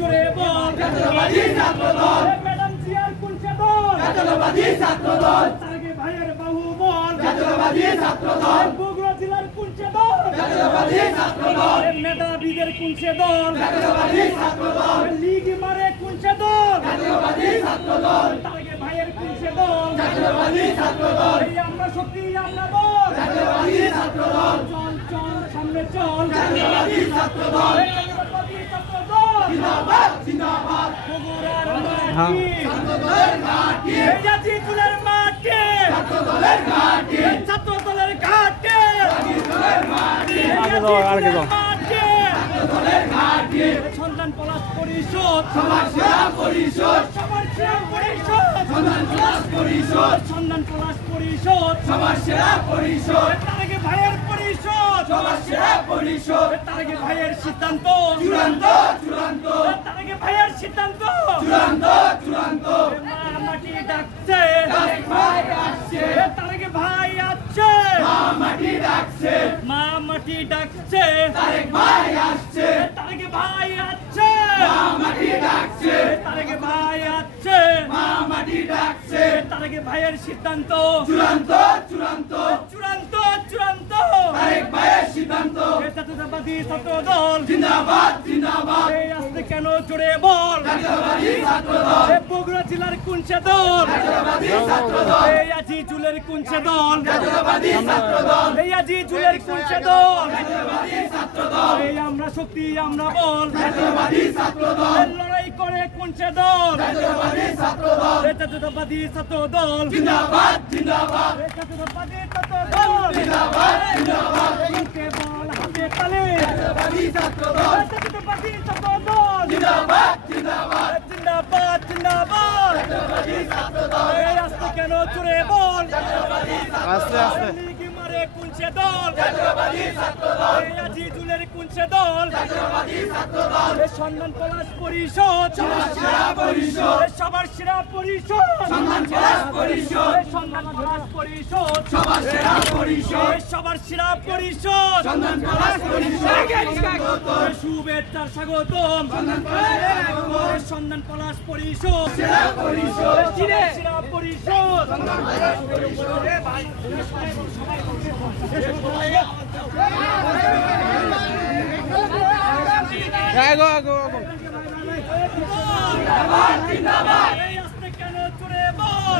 জোরে বল জাতীয়তাবাদী ছাত্রদল ম্যাডাম জিয়ার কুঞ্চে দল জাতীয়তাবাদী ছাত্রদল তারকে ভাইয়ের বাহুবল জাতীয়তাবাদী ছাত্রদল বগুড়া জেলার কুঞ্চে দল জাতীয়তাবাদী ছাত্রদল মেধাবীদের কুঞ্চে দল জাতীয়তাবাদী ছাত্রদল লীগ মারে কুঞ্চে দল জাতীয়তাবাদী ছাত্রদল তারকে ভাইয়ের কুঞ্চে দল জাতীয়তাবাদী ছাত্রদল এই আমরা শক্তি আমরা বল জাতীয়তাবাদী ছাত্রদল চল চল সামনে চল জাতীয়তাবাদী ছাত্রদল জাতীয়তাবাদী ছাত্রদল জিন্দাবাদ জিন্দাবাদ বগুড়ার মাটি ছাত্রদলের ঘাঁটি এই জাতি তুলের মাটি ছাত্রদলের ঘাঁটি ছাত্রদলের ঘাটে ছাত্রদলের মাটি ছাত্রদলের ঘাঁটি সন্তান পলাশ পরিষদ সমাজ সেবা পরিষদ সবার সেরা পরিষদ সন্ধান পলাশ পরিষদ সন্তান পলাশ পরিষদ সমাজ সেবা পরিষদ তারকে ভাইয়ের পরিষদ সমাজ সেবা পরিষদ তারকে ভাইয়ের সিদ্ধান্ত চূড়ান্ত চূড়ান্ত তারকে ভাইয়ের সিদ্ধান্ত চূড়ান্ত চূড়ান্ত মা মাটি ডাকছে তারেক ভাই আসছে তারকে ভাই আছে মা মাটি ডাকছে মা মাটি ডাকছে তারেক ভাই আসছে তারকে ভাই আছে মা মাটি ডাকছে তারকে ভাই আছে মা মাটি ডাকছে তারকে ভাইয়ের সিদ্ধান্ত চূড়ান্ত চূড়ান্ত চূড়ান্ত চূড়ান্ত তারেক ভাইয়ের সিদ্ধান্ত জাতীয়তাবাদী ছাত্রদল জিন্দাবাদ জিন্দাবাদ এই আসতে কেন জোরে বল জাতীয়তাবাদী ছাত্রদল এই বগুড়া জেলার কুঞ্চে দল জাতীয়তাবাদী ছাত্রদল এই আজি জুলের কুঞ্চে দল জাতীয়তাবাদী ছাত্রদল এই আজি জুলের কুঞ্চে দল জাতীয়তাবাদী ছাত্রদল এই আমরা শক্তি আমরা বল জাতীয়তাবাদী ছাত্রদল এই লড়াই করে কুঞ্চে দল জাতীয়তাবাদী ছাত্রদল এই জাতীয়তাবাদী ছাত্রদল জিন্দাবাদ জিন্দাবাদ এই জাতীয়তাবাদী ছাত্রদল জিন্দাবাদ জিন্দাবাদ মুখে বল হাতে তালে জাতীয়তাবাদী ছাত্রদল এই জাতীয়তাবাদী ছাত্রদল জিন্দাবাদ জিন্দাবাদ জিন্দাবাদ জিন্দাবাদ জাতীয়তাবাদী ছাত্রদল এই আসতে কেন জোরে বল আস্তে আস্তে লীগ মারে কুঞ্চে দল জাতীয়তাবাদী ছাত্রদল এই আজি জুলের কুঞ্চে দল জাতীয়তাবাদী ছাত্রদল এই সন্ধান পলাশ পরিষদ সমাজ সেবা পরিষদ এই সবার সেরা পরিষদ সন্ধান পলাশ পরিষদ এই সন্ধান পলাশ পরিষদ সমাজ সেবা পরিষদ এই সবার সেরা পরিষদ সন্ধান পলাশ পরিষদ এই শুভেচ্ছার স্বাগতম সন্ধান পলাশ এই সন্ধান পলাশ পরিষদ সেবা পরিষদ এই সেরা পরিষদ জিন্দাবাদ জিন্দাবাদ এই আসতে কেন জোরে বল